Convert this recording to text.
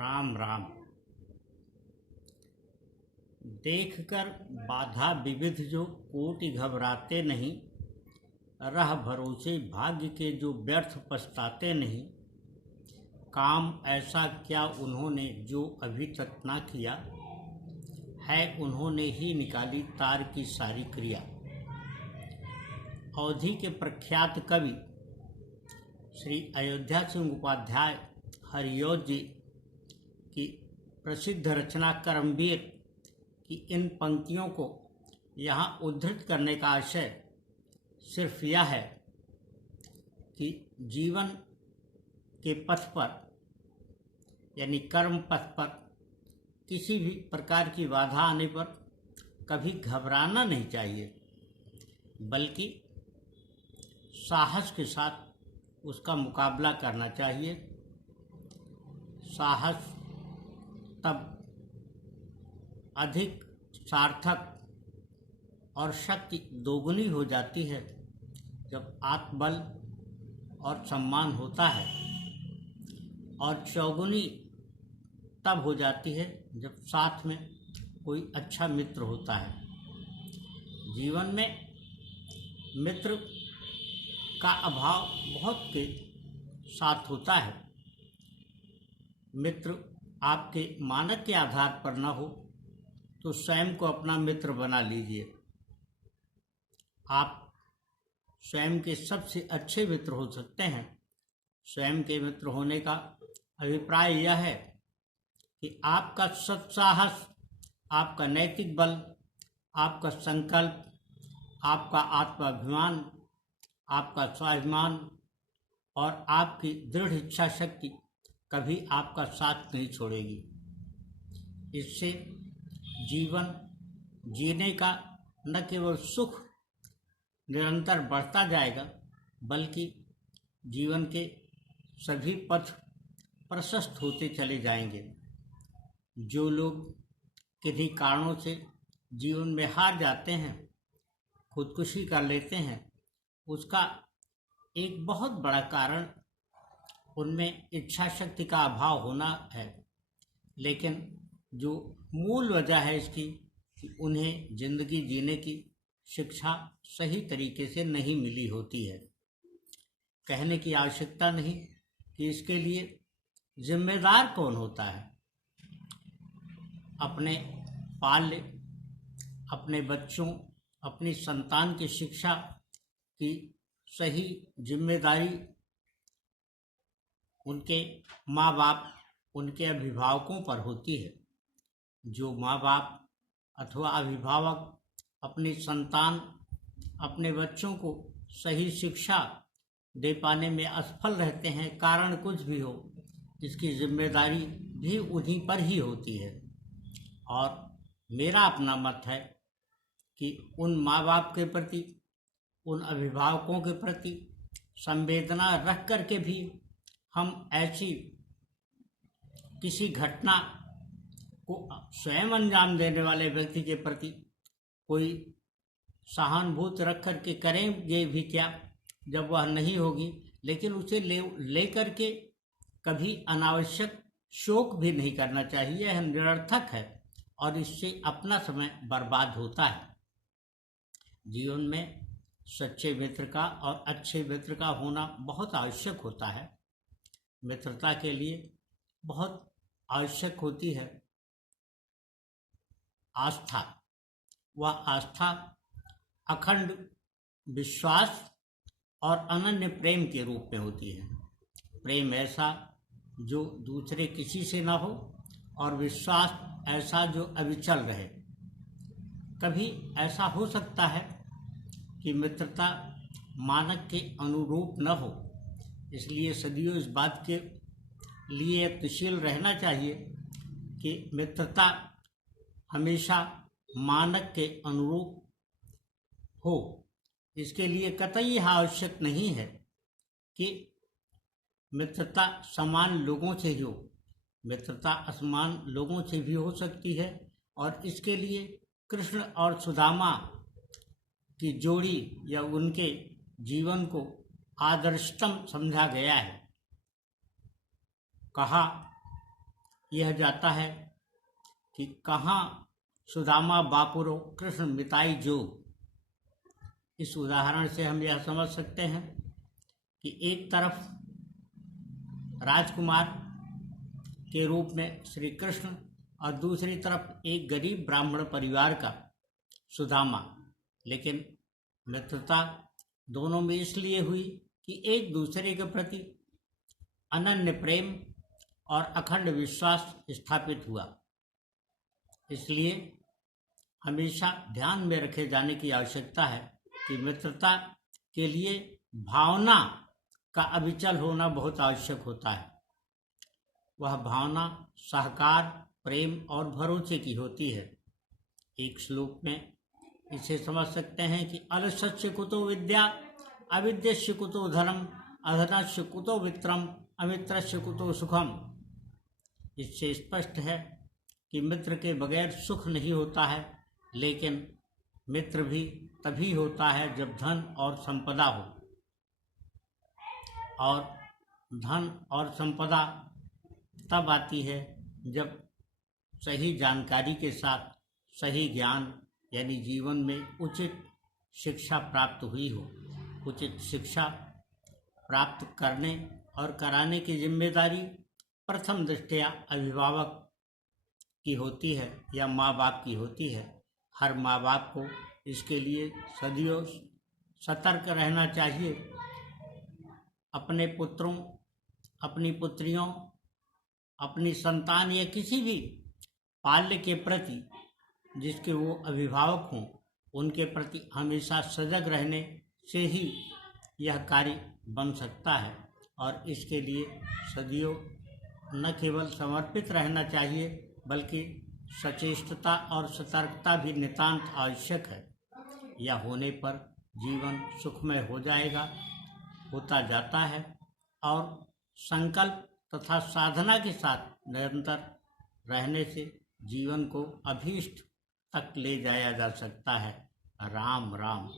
राम राम। देखकर बाधा विविध जो कोटि घबराते नहीं, रह भरोसे भाग्य के जो व्यर्थ पछताते नहीं। काम ऐसा क्या उन्होंने जो अभी तक ना किया है, उन्होंने ही निकाली तार की सारी क्रिया। अवधि के प्रख्यात कवि श्री अयोध्या सिंह उपाध्याय हरिऔध जी की प्रसिद्ध रचना कर्मवीर की इन पंक्तियों को यहाँ उद्धृत करने का आशय सिर्फ यह है कि जीवन के पथ पर यानी कर्म पथ पर किसी भी प्रकार की बाधा आने पर कभी घबराना नहीं चाहिए, बल्कि साहस के साथ उसका मुकाबला करना चाहिए। साहस तब अधिक सार्थक और शक्ति दोगुनी हो जाती है जब आत्मबल और सम्मान होता है, और चौगुनी तब हो जाती है जब साथ में कोई अच्छा मित्र होता है। जीवन में मित्र का अभाव बहुत के साथ होता है। मित्र आपके मानक के आधार पर न हो तो स्वयं को अपना मित्र बना लीजिए। आप स्वयं के सबसे अच्छे मित्र हो सकते हैं। स्वयं के मित्र होने का अभिप्राय यह है कि आपका सत्साहस, आपका नैतिक बल, आपका संकल्प, आपका आत्माभिमान, आपका स्वाभिमान और आपकी दृढ़ इच्छा शक्ति कभी आपका साथ नहीं छोड़ेगी। इससे जीवन जीने का न केवल सुख निरंतर बढ़ता जाएगा, बल्कि जीवन के सभी पथ प्रशस्त होते चले जाएंगे। जो लोग किन्हीं कारणों से जीवन में हार जाते हैं, खुदकुशी कर लेते हैं, उसका एक बहुत बड़ा कारण उनमें इच्छा शक्ति का अभाव होना है। लेकिन जो मूल वजह है इसकी कि उन्हें जिंदगी जीने की शिक्षा सही तरीके से नहीं मिली होती है। कहने की आवश्यकता नहीं कि इसके लिए जिम्मेदार कौन होता है। अपने बाल्य, अपने बच्चों, अपनी संतान की शिक्षा की सही जिम्मेदारी उनके माँ बाप, उनके अभिभावकों पर होती है। जो माँ बाप अथवा अभिभावक अपनी संतान, अपने बच्चों को सही शिक्षा दे पाने में असफल रहते हैं, कारण कुछ भी हो, इसकी जिम्मेदारी भी उन्हीं पर ही होती है। और मेरा अपना मत है कि उन माँ बाप के प्रति, उन अभिभावकों के प्रति संवेदना रख कर के भी हम ऐसी किसी घटना को स्वयं अंजाम देने वाले व्यक्ति के प्रति कोई सहानुभूति रख कर के करेंगे भी क्या, जब वह नहीं होगी। लेकिन उसे ले करके कभी अनावश्यक शोक भी नहीं करना चाहिए। यह निरर्थक है और इससे अपना समय बर्बाद होता है। जीवन में सच्चे मित्र का और अच्छे मित्र का होना बहुत आवश्यक होता है। मित्रता के लिए बहुत आवश्यक होती है आस्था। वह आस्था अखंड विश्वास और अनन्य प्रेम के रूप में होती है। प्रेम ऐसा जो दूसरे किसी से ना हो, और विश्वास ऐसा जो अविचल रहे। कभी ऐसा हो सकता है कि मित्रता मानक के अनुरूप न हो, इसलिए सदियों इस बात के लिए यत्नशील रहना चाहिए कि मित्रता हमेशा मानक के अनुरूप हो। इसके लिए कतई यह आवश्यक नहीं है कि मित्रता समान लोगों से ही हो। मित्रता असमान लोगों से भी हो सकती है, और इसके लिए कृष्ण और सुदामा की जोड़ी या उनके जीवन को आदर्शतम समझा गया है। कहा यह जाता है कि कहाँ सुदामा बापुरो कृष्ण मिताई जोग। इस उदाहरण से हम यह समझ सकते हैं कि एक तरफ राजकुमार के रूप में श्री कृष्ण और दूसरी तरफ एक गरीब ब्राह्मण परिवार का सुदामा, लेकिन मित्रता दोनों में इसलिए हुई कि एक दूसरे के प्रति अनन्य प्रेम और अखंड विश्वास स्थापित हुआ। इसलिए हमेशा ध्यान में रखे जाने की आवश्यकता है कि मित्रता के लिए भावना का अविचल होना बहुत आवश्यक होता है। वह भावना सहकार, प्रेम और भरोसे की होती है। एक श्लोक में इसे समझ सकते हैं कि अलसस्य कुतो विद्या, अविद्यस्य कुतो धनम, अधनस्य कुतो वित्रम, अमित्रस्य कुतो सुखम। इससे स्पष्ट है कि मित्र के बगैर सुख नहीं होता है, लेकिन मित्र भी तभी होता है जब धन और संपदा हो, और धन और संपदा तब आती है जब सही जानकारी के साथ सही ज्ञान यानी जीवन में उचित शिक्षा प्राप्त हुई हो। उचित शिक्षा प्राप्त करने और कराने की जिम्मेदारी प्रथम दृष्टया अभिभावक की होती है या माँ बाप की होती है। हर माँ बाप को इसके लिए सदैव सतर्क रहना चाहिए। अपने पुत्रों, अपनी पुत्रियों, अपनी संतान या किसी भी बाल्य के प्रति जिसके वो अभिभावक हों, उनके प्रति हमेशा सजग रहने से ही यह कार्य बन सकता है। और इसके लिए सदैव न केवल समर्पित रहना चाहिए, बल्कि सचेष्टता और सतर्कता भी नितांत आवश्यक है। यह होने पर जीवन सुखमय हो जाएगा, होता जाता है, और संकल्प तथा साधना के साथ निरंतर रहने से जीवन को अभीष्ट तक ले जाया जा सकता है। राम राम।